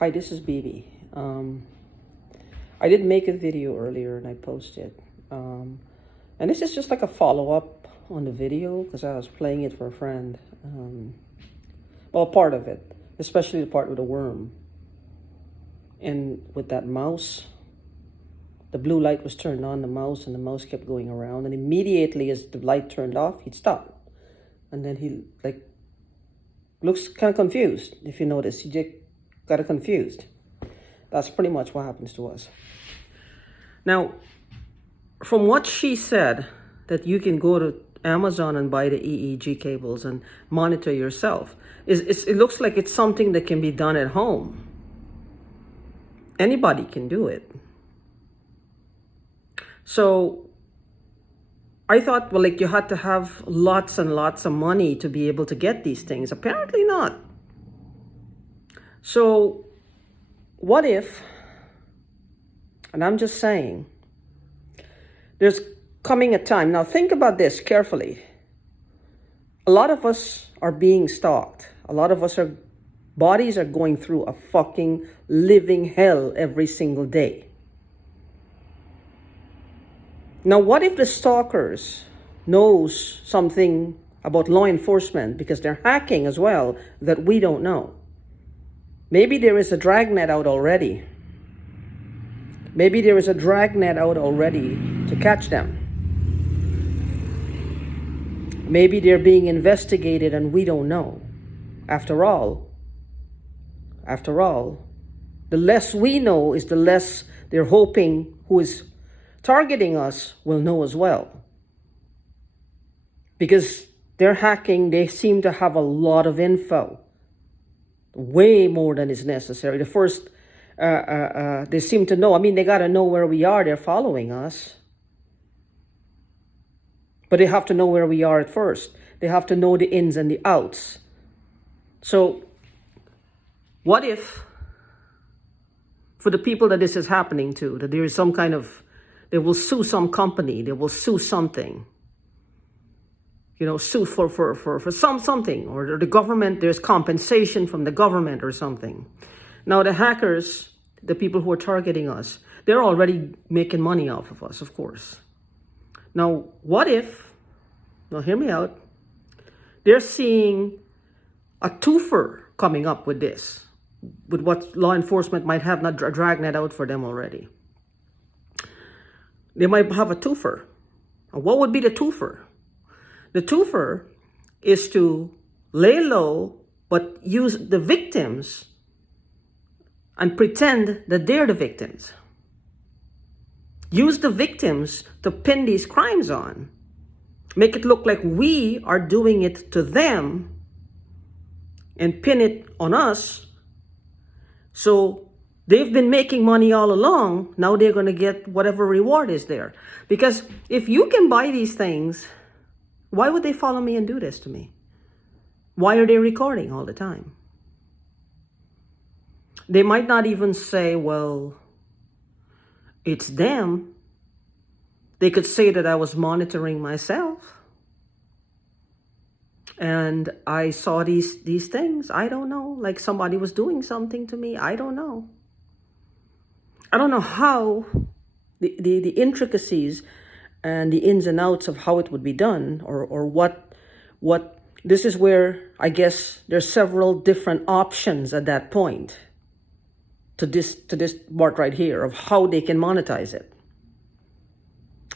Hi, this is BB. I did make a video earlier and I posted. And this is just like a follow-up on the video because I was playing it for a friend. Well, part of it, especially the part with the worm. And with that mouse, the blue light was turned on the mouse and the mouse kept going around. And immediately as the light turned off, he'd stop. And then he looks kind of confused. If you notice, he just got confused. That's pretty much what happens to us. Now, from what she said, that you can go to Amazon and buy the EEG cables and monitor yourself, it looks like it's something that can be done at home. Anybody can do it. So I thought, well, you had to have lots and lots of money to be able to get these things. Apparently not. So what if, and I'm just saying, there's coming a time. Now think about this carefully. A lot of us are being stalked. A lot of us bodies are going through a fucking living hell every single day. Now, what if the stalkers knows something about law enforcement because they're hacking as well that we don't know? Maybe there is a dragnet out already. Maybe there is a dragnet out already to catch them. Maybe they're being investigated and we don't know. After all, the less we know is the less they're hoping who is targeting us will know as well. Because they're hacking, they seem to have a lot of info. Way more than is necessary. The first, they seem to know. I mean, they got to know where we are. They're following us. But they have to know where we are at first. They have to know the ins and the outs. So, what if, for the people that this is happening to, that there is some kind of, they will sue some company, they will sue something. Sue for something, or the government, there's compensation from the government or something. Now the hackers, the people who are targeting us, they're already making money off of us, of course. Now, what if, now hear me out, they're seeing a twofer coming up with this, with what law enforcement might have not dragnet out for them already. They might have a twofer. What would be the twofer? The twofer is to lay low, but use the victims and pretend that they're the victims. Use the victims to pin these crimes on. Make it look like we are doing it to them and pin it on us. So they've been making money all along. Now they're going to get whatever reward is there. Because if you can buy these things, why would they follow me and do this to me? Why are they recording all the time? They might not even say, well, it's them. They could say that I was monitoring myself. And I saw these things. I don't know. Like somebody was doing something to me. I don't know. I don't know how the intricacies and the ins and outs of how it would be done, or what this is where I guess there's several different options at that point to this part right here of how they can monetize it.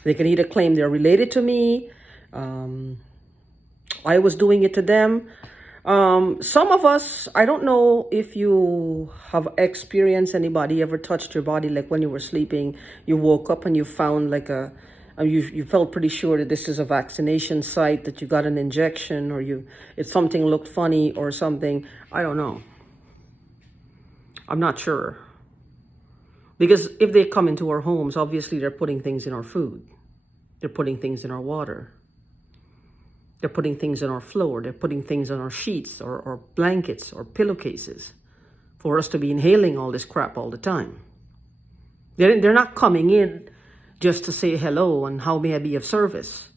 They can either claim they're related to me, I was doing it to them. Some of us, I don't know if you have experienced anybody ever touched your body, like when you were sleeping, you woke up and you found you felt pretty sure that this is a vaccination site, that you got an injection, or if something looked funny or something. I don't know. I'm not sure. Because if they come into our homes, obviously they're putting things in our food. They're putting things in our water. They're putting things on our floor. They're putting things on our sheets or blankets or pillowcases for us to be inhaling all this crap all the time. They're not coming in just to say hello and how may I be of service.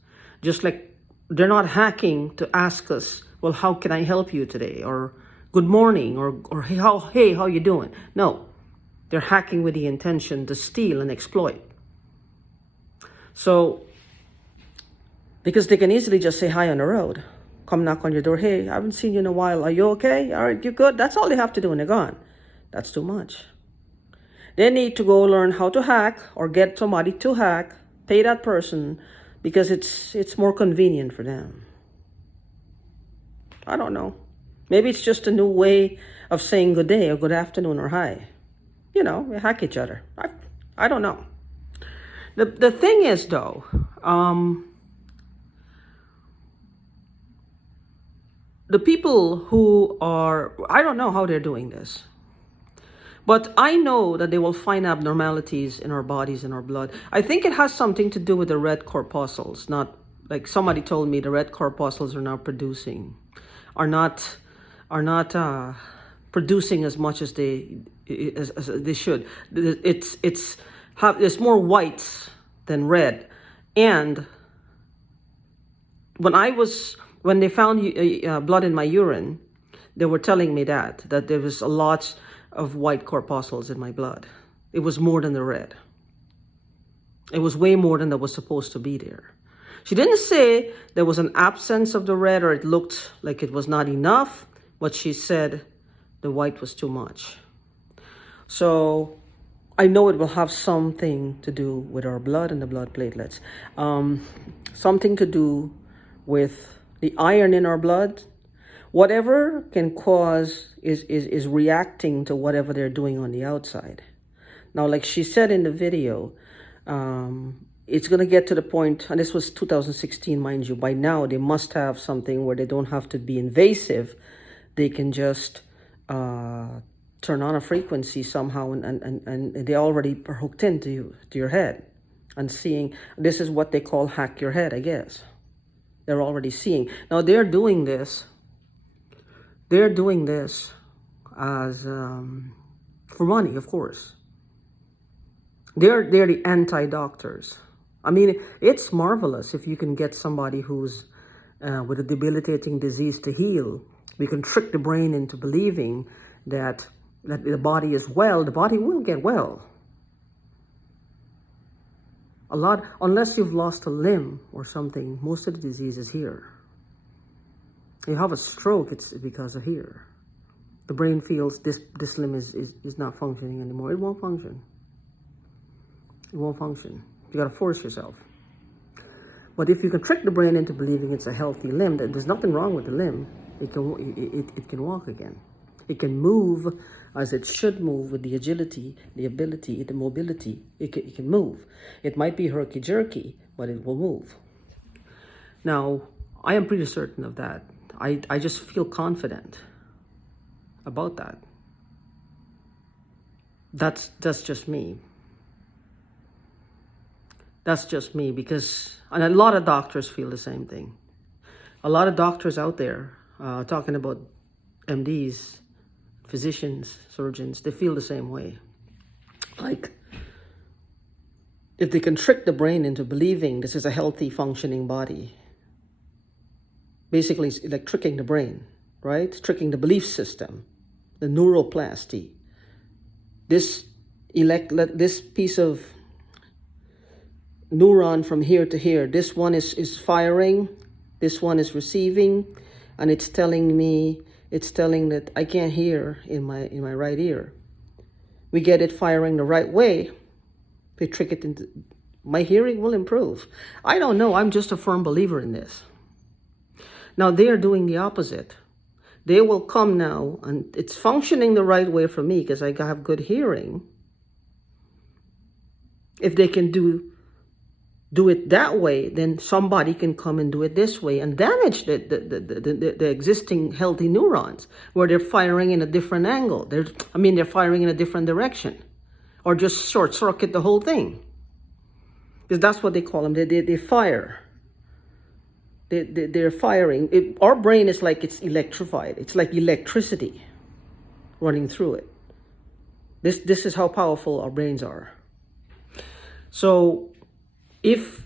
Just like they're not hacking to ask us, well, how can I help you today? Or good morning, or hey, how you doing? No, they're hacking with the intention to steal and exploit. So, because they can easily just say hi on the road, come knock on your door, hey, I haven't seen you in a while, are you okay? All right, you good? That's all they have to do and they're gone. That's too much. They need to go learn how to hack or get somebody to hack, pay that person, because it's more convenient for them. I don't know. Maybe it's just a new way of saying good day or good afternoon or hi. You know, we hack each other. I don't know. The thing is, though, the people who are, I don't know how they're doing this. But I know that they will find abnormalities in our bodies, in our blood. I think it has something to do with the red corpuscles. Not like somebody told me the red corpuscles are now are not producing as much as as they should. There's more whites than red, and when they found blood in my urine, they were telling me that there was a lot of white corpuscles in my blood. It was more than the red. It was way more than that was supposed to be there. She didn't say there was an absence of the red or it looked like it was not enough, but she said the white was too much. So I know it will have something to do with our blood and the blood platelets. Something to do with the iron in our blood. Whatever can cause is reacting to whatever they're doing on the outside. Now, like she said in the video, it's going to get to the point, and this was 2016, mind you, by now they must have something where they don't have to be invasive. They can just turn on a frequency somehow, and they already are hooked into your head and seeing. This is what they call hack your head, I guess. They're already seeing. Now, they're doing this as for money, of course. They're the anti-doctors. I mean, it's marvelous if you can get somebody who's with a debilitating disease to heal. We can trick the brain into believing that the body is well. The body will get well. Unless you've lost a limb or something, most of the disease is here. You have a stroke, it's because of here. The brain feels this limb is not functioning anymore. It won't function. It won't function. You got to force yourself. But if you can trick the brain into believing it's a healthy limb, that there's nothing wrong with the limb, it can walk again. It can move as it should move with the agility, the ability, the mobility. It can move. It might be herky-jerky, but it will move. Now, I am pretty certain of that. I just feel confident about that. That's just me. That's just me, because, and a lot of doctors feel the same thing. A lot of doctors out there talking about MDs, physicians, surgeons, they feel the same way. Like, if they can trick the brain into believing this is a healthy, functioning body, basically it's like tricking the brain, right? Tricking the belief system, the neuroplasty. This piece of neuron from here to here, this one is firing, this one is receiving, and it's telling that I can't hear in my right ear. We get it firing the right way, they trick it into, my hearing will improve. I don't know, I'm just a firm believer in this. Now they are doing the opposite. They will come now, and it's functioning the right way for me because I have good hearing. If they can do it that way, then somebody can come and do it this way and damage the existing healthy neurons where they're firing in a different angle. They're firing in a different direction, or just short circuit the whole thing. Because that's what they call them. They fire. They're firing. Our brain is like it's electrified. It's like electricity running through it. This is how powerful our brains are. So if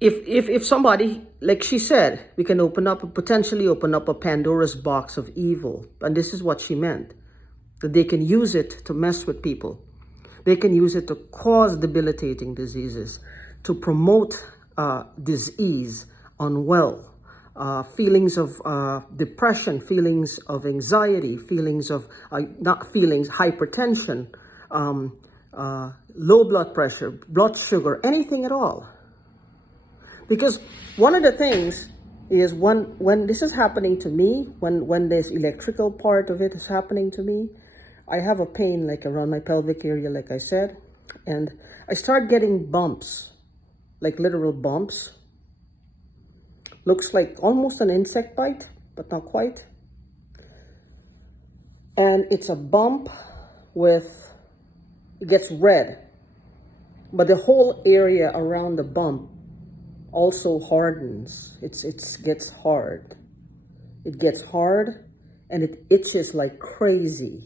if somebody, like she said, we can potentially open up a Pandora's box of evil. And this is what she meant, that they can use it to mess with people. They can use it to cause debilitating diseases, to promote disease, unwell, feelings of depression, feelings of anxiety, feelings of, hypertension, low blood pressure, blood sugar, anything at all. Because one of the things is when this is happening to me, when this electrical part of it is happening to me, I have a pain like around my pelvic area, like I said, and I start getting bumps, like literal bumps. Looks like almost an insect bite, but not quite. And it's a bump it gets red, but the whole area around the bump also hardens. It gets hard. It gets hard and it itches like crazy.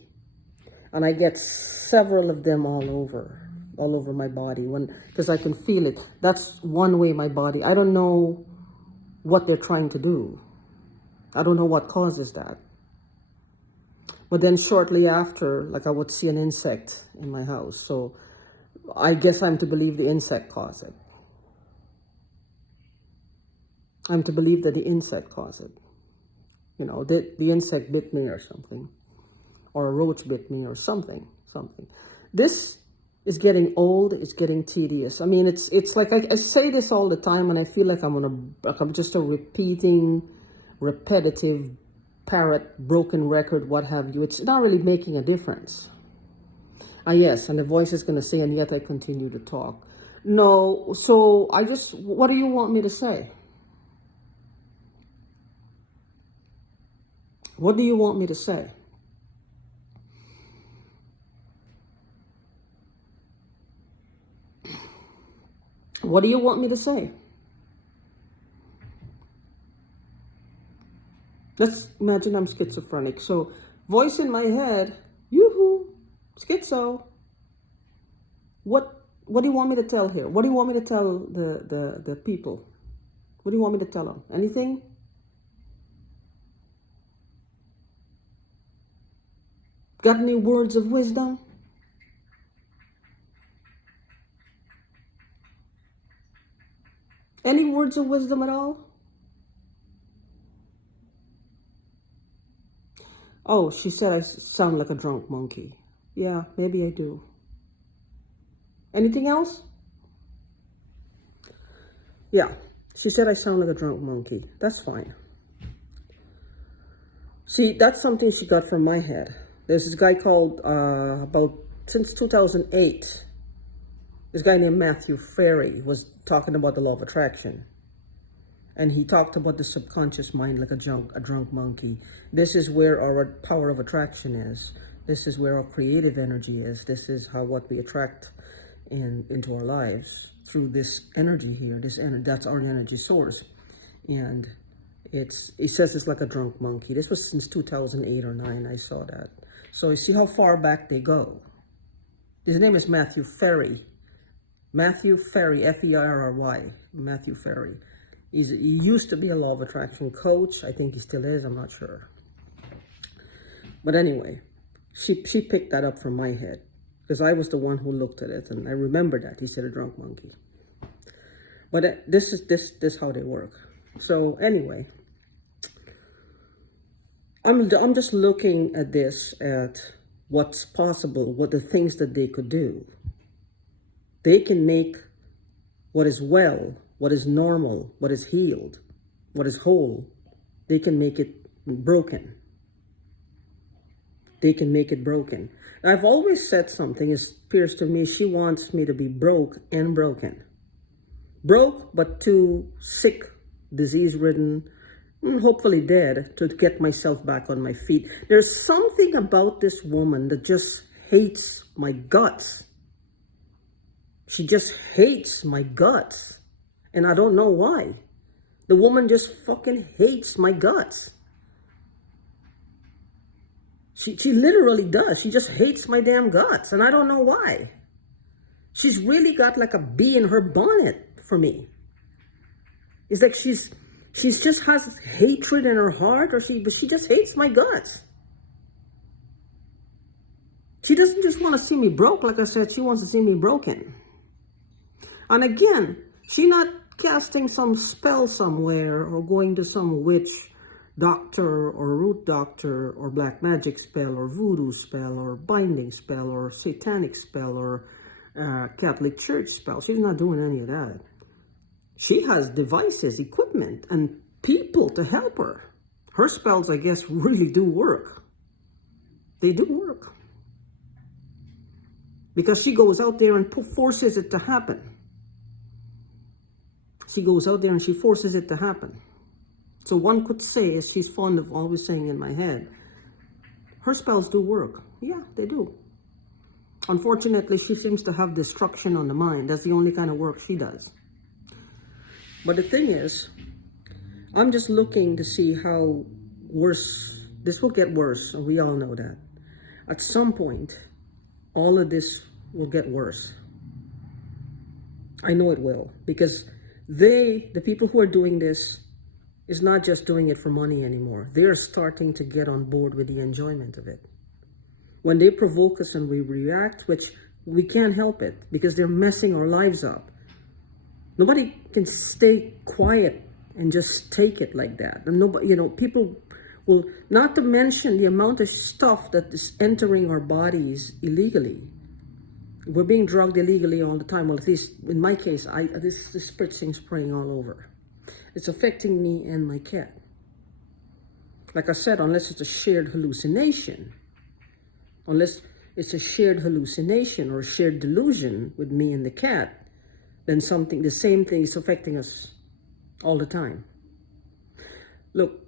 And I get several of them all over my body because I can feel it. That's one way my body, I don't know what they're trying to do. I don't know what causes that. But then shortly after, like I would see an insect in my house. So I guess I'm to believe the insect caused it. I'm to believe that the insect caused it. You know, the insect bit me or something. Or a roach bit me or something. This is getting old. It's getting tedious. I mean, it's like I say this all the time, and I feel like I'm just a repetitive parrot, broken record, what have you. It's not really making a difference. Yes, and the voice is going to say, and yet I continue to talk. No, so what do you want me to say? What do you want me to say? What do you want me to say? Let's imagine I'm schizophrenic. So, voice in my head, yoo-hoo, schizo. What do you want me to tell here? What do you want me to tell the people? What do you want me to tell them? Anything? Got any words of wisdom? Any words of wisdom at all? Oh, she said I sound like a drunk monkey. Yeah, maybe I do. Anything else? Yeah, she said I sound like a drunk monkey. That's fine. See, that's something she got from my head. There's this guy called, since 2008, this guy named Matthew Ferry was talking about the law of attraction. And he talked about the subconscious mind like a drunk monkey. This is where our power of attraction is. This is where our creative energy is. This is what we attract into our lives through this energy here. That's our energy source. And he says it's like a drunk monkey. This was since 2008 or 9. I saw that. So you see how far back they go. His name is Matthew Ferry. Matthew Ferry, F-E-R-R-Y. Matthew Ferry. He used to be a law of attraction coach. I think he still is. I'm not sure. But anyway, she picked that up from my head because I was the one who looked at it, and I remember that he said a drunk monkey. But this is how they work. So anyway, I'm just looking at this, at what's possible, what the things that they could do. They can make what is well, what is normal, what is healed, what is whole, they can make it broken. They can make it broken. I've always said something, it appears to me she wants me to be broke and broken. Broke, but too sick, disease-ridden, hopefully dead, to get myself back on my feet. There's something about this woman that just hates my guts. She just hates my guts. And I don't know why. The woman just fucking hates my guts. She literally does. She just hates my damn guts. And I don't know why. She's really got like a bee in her bonnet for me. It's like she's just has hatred in her heart, but she just hates my guts. She doesn't just want to see me broke. Like I said, she wants to see me broken. And again, she's not casting some spell somewhere or going to some witch doctor or root doctor or black magic spell or voodoo spell or binding spell or satanic spell or Catholic Church spell. She's not doing any of that. She has devices, equipment, and people to help her. Her spells, I guess, really do work. They do work. Because she goes out there and forces it to happen. She goes out there and she forces it to happen. So one could say, as she's fond of always saying in my head, her spells do work. Yeah, they do. Unfortunately, she seems to have destruction on the mind. That's the only kind of work she does. But the thing is, I'm just looking to see how worse, this will get worse, and we all know that. At some point, all of this will get worse. I know it will, because the people who are doing this, is not just doing it for money anymore. They are starting to get on board with the enjoyment of it. When they provoke us and we react, which we can't help it because they're messing our lives up. Nobody can stay quiet and just take it like that. And nobody, people will, not to mention the amount of stuff that is entering our bodies illegally. We're being drugged illegally all the time. Well, at least in my case, this spritz thing's spraying all over. It's affecting me and my cat. Like I said, unless it's a shared hallucination, or a shared delusion with me and the cat, then the same thing is affecting us all the time. Look,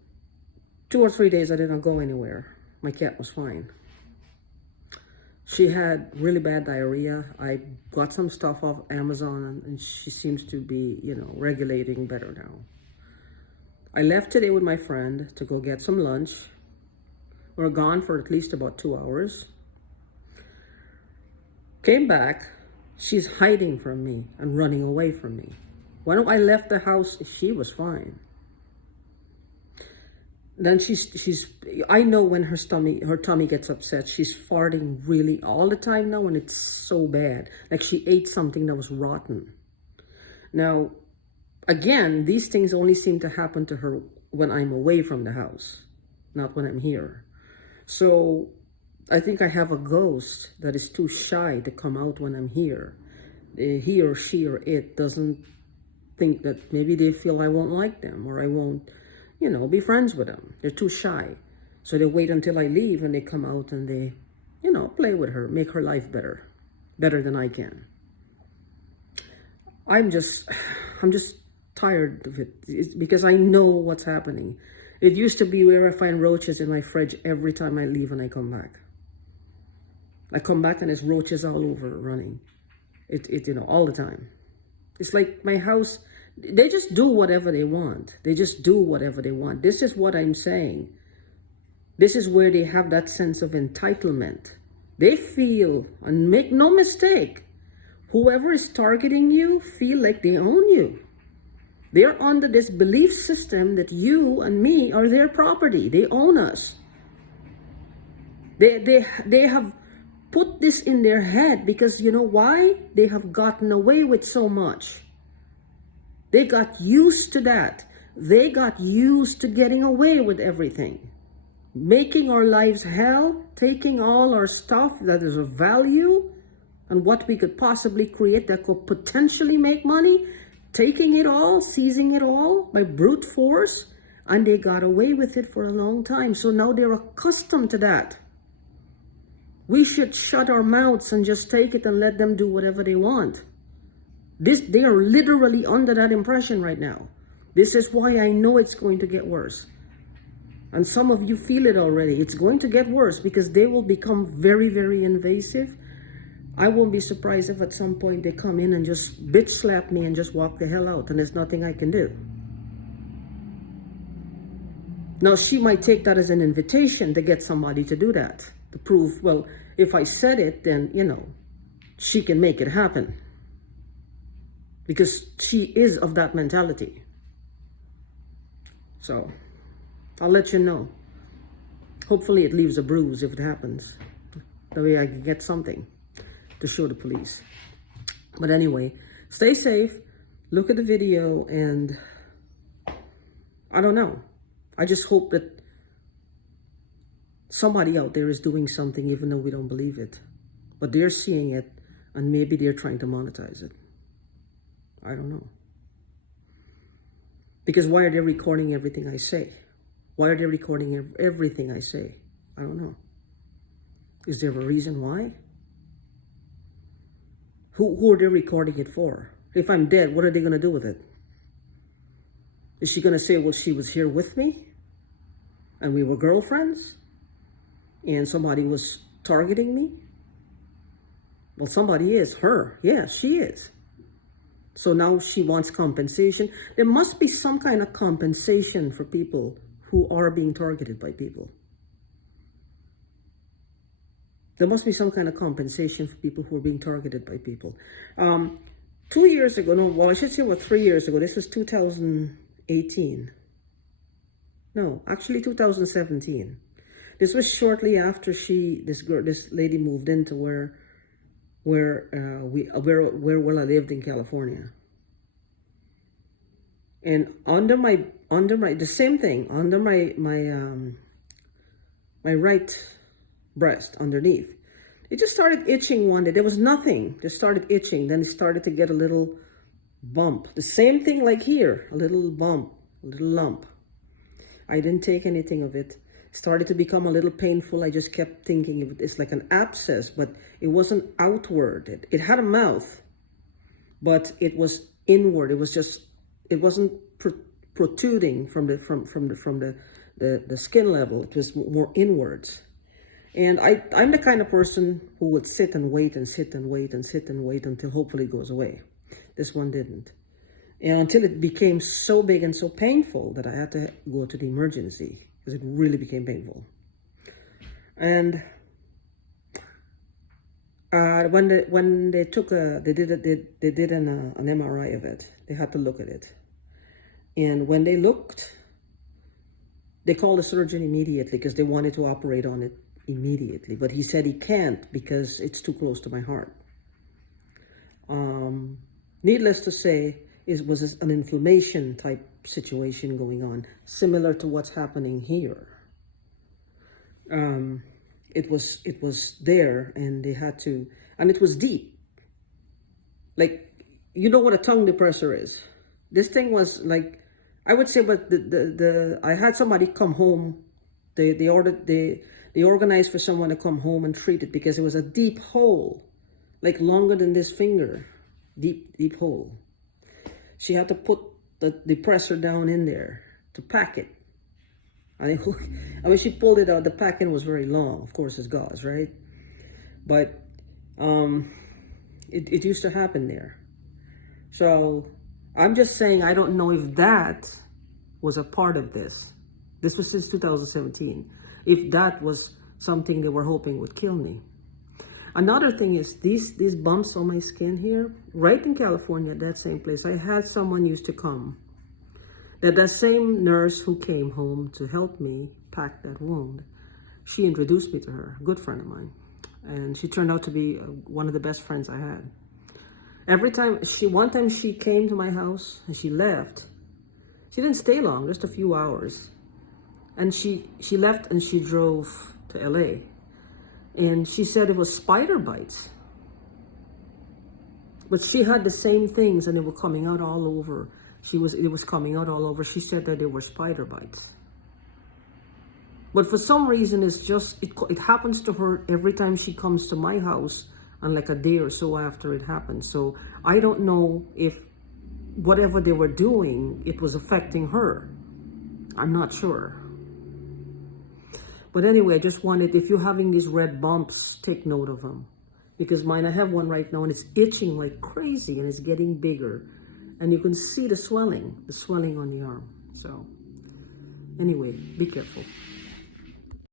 2 or 3 days I didn't go anywhere. My cat was fine. She had really bad diarrhea. I got some stuff off Amazon and she seems to be, regulating better now. I left today with my friend to go get some lunch. We're gone for at least about 2 hours. Came back, she's hiding from me and running away from me. When I left the house, she was fine. Then I know when her tummy gets upset, she's farting really all the time now, and it's so bad. Like she ate something that was rotten. Now, again, these things only seem to happen to her when I'm away from the house, not when I'm here. So I think I have a ghost that is too shy to come out when I'm here. He or she or it doesn't think that maybe they feel I won't like them or I won't, be friends with them. They're too shy. So they wait until I leave and they come out and they, play with her, make her life better than I can. I'm just tired of it. It's because I know what's happening. It used to be where I find roaches in my fridge every time I leave and I come back. I come back and there's roaches all over running. All the time. It's like my house, they just do whatever they want. They just do whatever they want. This is what I'm saying. This is where they have that sense of entitlement. They feel, and make no mistake, whoever is targeting you feel like they own you. They're under this belief system that you and me are their property. They own us. They have put this in their head because you know why? They have gotten away with so much. They got used to that. They got used to getting away with everything. Making our lives hell, taking all our stuff that is of value and what we could possibly create that could potentially make money, taking it all, seizing it all by brute force, and they got away with it for a long time. So now they're accustomed to that. We should shut our mouths and just take it and let them do whatever they want. They are literally under that impression right now. This is why I know it's going to get worse. And some of you feel it already. It's going to get worse because they will become very, very invasive. I won't be surprised if at some point they come in and just bitch slap me and just walk the hell out and there's nothing I can do. Now, she might take that as an invitation to get somebody to do that. To prove, well, if I said it, then, she can make it happen. Because she is of that mentality. So I'll let you know. Hopefully it leaves a bruise if it happens. That way I can get something to show the police. But anyway, stay safe. Look at the video, and I don't know. I just hope that somebody out there is doing something, even though we don't believe it. But they're seeing it, and maybe they're trying to monetize it. I don't know. Because why are they recording everything I say? Why are they recording everything I say? I don't know. Is there a reason why? Who are they recording it for? If I'm dead, what are they going to do with it? Is she going to say, well, she was here with me and we were girlfriends and somebody was targeting me? Well, somebody is her. Yeah, she is. So now she wants compensation. There must be some kind of compensation for people who are being targeted by people. There must be some kind of compensation for people who are being targeted by people. 2 years ago, no, well, I should say, 3 years ago. This was 2018. No, actually 2017. This was shortly after this lady moved into where I lived in California. And under my the same thing, under my right breast underneath, it just started itching one day. There was nothing, just started itching. Then it started to get a little bump. The same thing like here, a little bump, a little lump. I didn't take anything of it. Started to become a little painful. I just kept thinking it's like an abscess, but it wasn't outward. It had a mouth, but it was inward. It wasn't protruding from the skin level. It was more inwards. And I'm the kind of person who would sit and wait and sit and wait and sit and wait until hopefully it goes away. This one didn't. And until it became so big and so painful that I had to go to the emergency because it really became painful. And when they took they did an MRI of it. They had to look at it. And when they looked, they called the surgeon immediately because they wanted to operate on it immediately. But he said he can't because it's too close to my heart. Needless to say, it was an inflammation type situation going on, similar to what's happening here. It was there, and they had to, and it was deep. Like, you know what a tongue depressor is. This thing was like, I would say, but I had somebody come home. They organized for someone to come home and treat it because it was a deep hole, like longer than this finger, deep hole. She had to put the depressor down in there to pack it. I mean, she pulled it out. The packing was very long. Of course, it's gauze, right? But it used to happen there. So I'm just saying, I don't know if that was a part of this. This was since 2017. If that was something they were hoping would kill me. Another thing is these bumps on my skin here, right in California, that same place. I had someone used to come. That same nurse who came home to help me pack that wound, she introduced me to her, a good friend of mine. And she turned out to be one of the best friends I had. One time she came to my house and she left. She didn't stay long, just a few hours. And she left and she drove to LA. And she said it was spider bites. But she had the same things and they were coming out all over. It was coming out all over. She said that they were spider bites. But for some reason, it happens to her every time she comes to my house, and like a day or so after it happened. So I don't know if whatever they were doing, it was affecting her. I'm not sure. But anyway, I just wanted, if you're having these red bumps, take note of them. Because mine, I have one right now and it's itching like crazy and it's getting bigger. And you can see the swelling on the arm. So anyway, be careful.